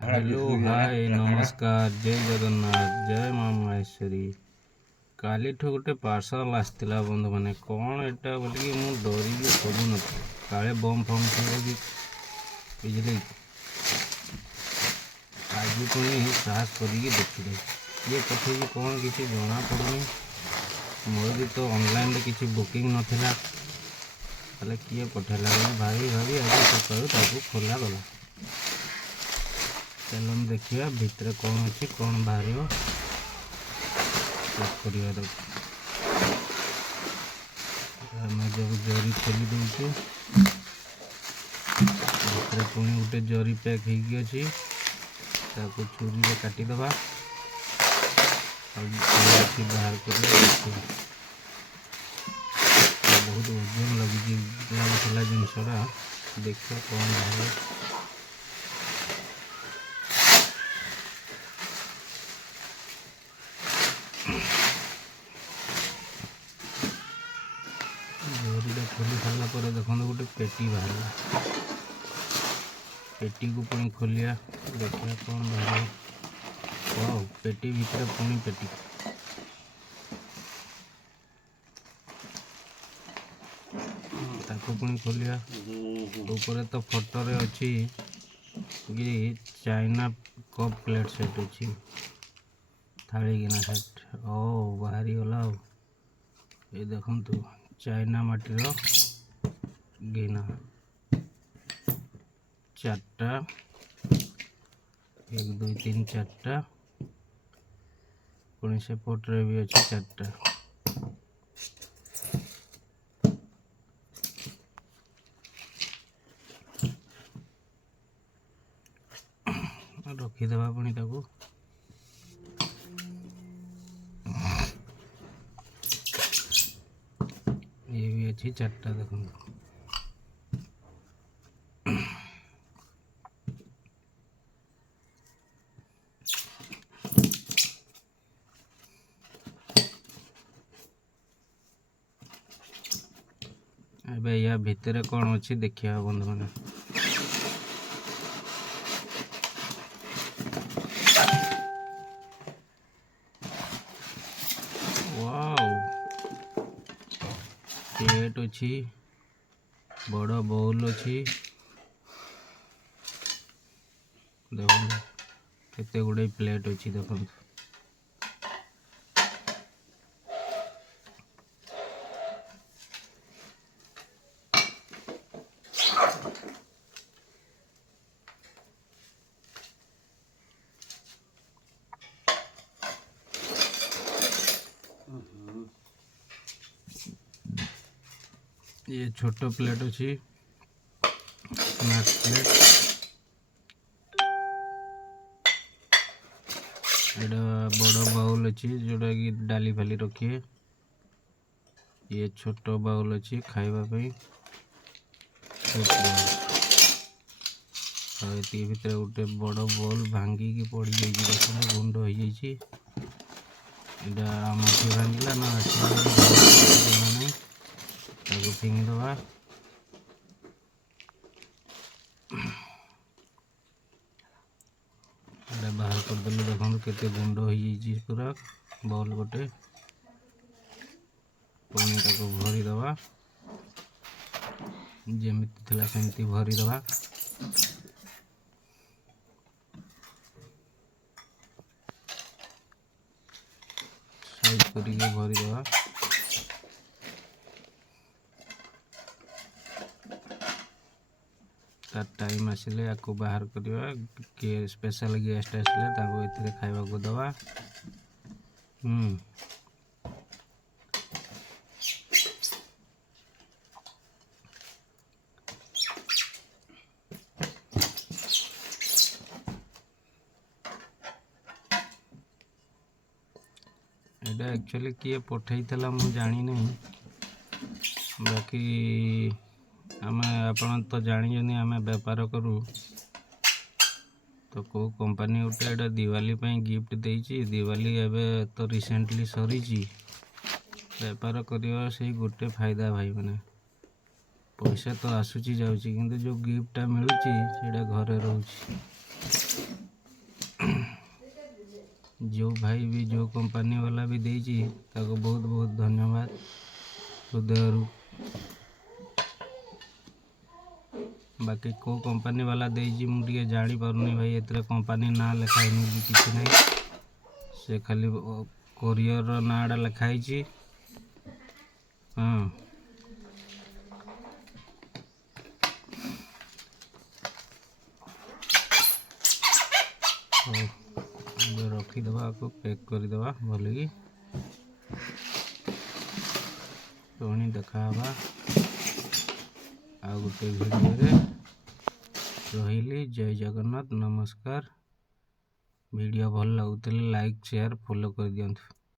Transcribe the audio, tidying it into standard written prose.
Hello hi नमस्कार जय जगन्नाथ जय माँ महेश्वरी। काली गोटे पार्सल आसला बंधु मैंने कौन एटा बोलिकी मु डरिकी खोजु न काले बम फम थे कि बुझे आज पुणी साहस करके देखिए ये पठे कौन किसी जना पड़ुनी मोर भी तो ऑनलाइन रे किसी बुकिंग नथिला ताले किए पठेला भाई भाभी आज सकाळु खोला गला। चलो देखिए भितर कौन अच्छी कौन बाहर चेक कर जब जरी खोली दूचे भितर पुणी गोटे जरी पैक होगी छुरी में काटिदे बाहर कर बहुत ओजन लगुला जिनसा देखिए कौन बाहर जरीटा खोली सारा पर देखो गोटे पेटी बाहर पेटी को पुणी खोलिया देखिए कौन बाहर वाओ पेटी भीतर पुणी पेटी ताको पुणी खोलिया ऊपर तो फोटो रे अच्छी कि चाइना कप प्लेट सेट अच्छी थाली गिना सेट ओ बाहरी गला ये देखु चाइना माटीर गिना चार्टा 1 2 3 4टा पुणी से पोट्रे भी अच्छे 4टा रखीदे पुणी ताको ये भी अच्छी 4टा देखो ए या भितर कौन अच्छी देखिए बंधु मैंने प्लेट अच्छी बड़ बाउल अच्छी देखो केते गुड़े प्लेट अच्छी देखो ये छोटो प्लेट अच्छी स्नैक्स प्लेट एटा बड़ बाउल अच्छी जोटा कि डाली फाली रखिए ये छोटो बाउल अच्छी खाइबा ये भितर गोटे बड़ बॉल भांगिकी पड़ी जाइए गुंड हो जाइए आमठी भांगला ना नहीं फिंगी दबा बाहर करदे देखो केते गुंड हो पूरा बॉल गोटे पुणी ताको भरी दबा जेमिति थिला सेमती भरी दबा साइज करके भरी दबा तार टाइम आसिले आपको बाहर करवा किए स्पेशल गेस्ट आसिले ए खाइबा को दवा एटा एक्चुअली किए पठई थला मु जानी नहीं बाकी आम आपण तो जानी आम बेपार करूँ तो को कंपनी गोटे दिवाली गिफ्ट देती दिवाली एवं तो रिसेंटली सरी बेपार करवा से गोटे फायदा भाई मैंने पैसा तो आसूची जाऊँगी किंतु जो गिफ्टा मिलूँ से घरे रोचे जो भाई भी जो कंपनी वाला भी देइछि ताको बहुत बहुत धन्यवाद हृदयरू। बाकी को कंपनी वाला देइछि मु टिके जानी पारुनी भाई, एतरे कंपनी ना लिखाइनी कि किछि नै, से खाली कोरियर नाड़ा लिखाइछि। हाँ रखीदे आपको पैक करदे भल कि पुणी देखा आ गोटे भिडियो रही। जय जगन्नाथ, नमस्कार। वीडियो भल लगुले लाइक शेयर फॉलो कर दियंतु।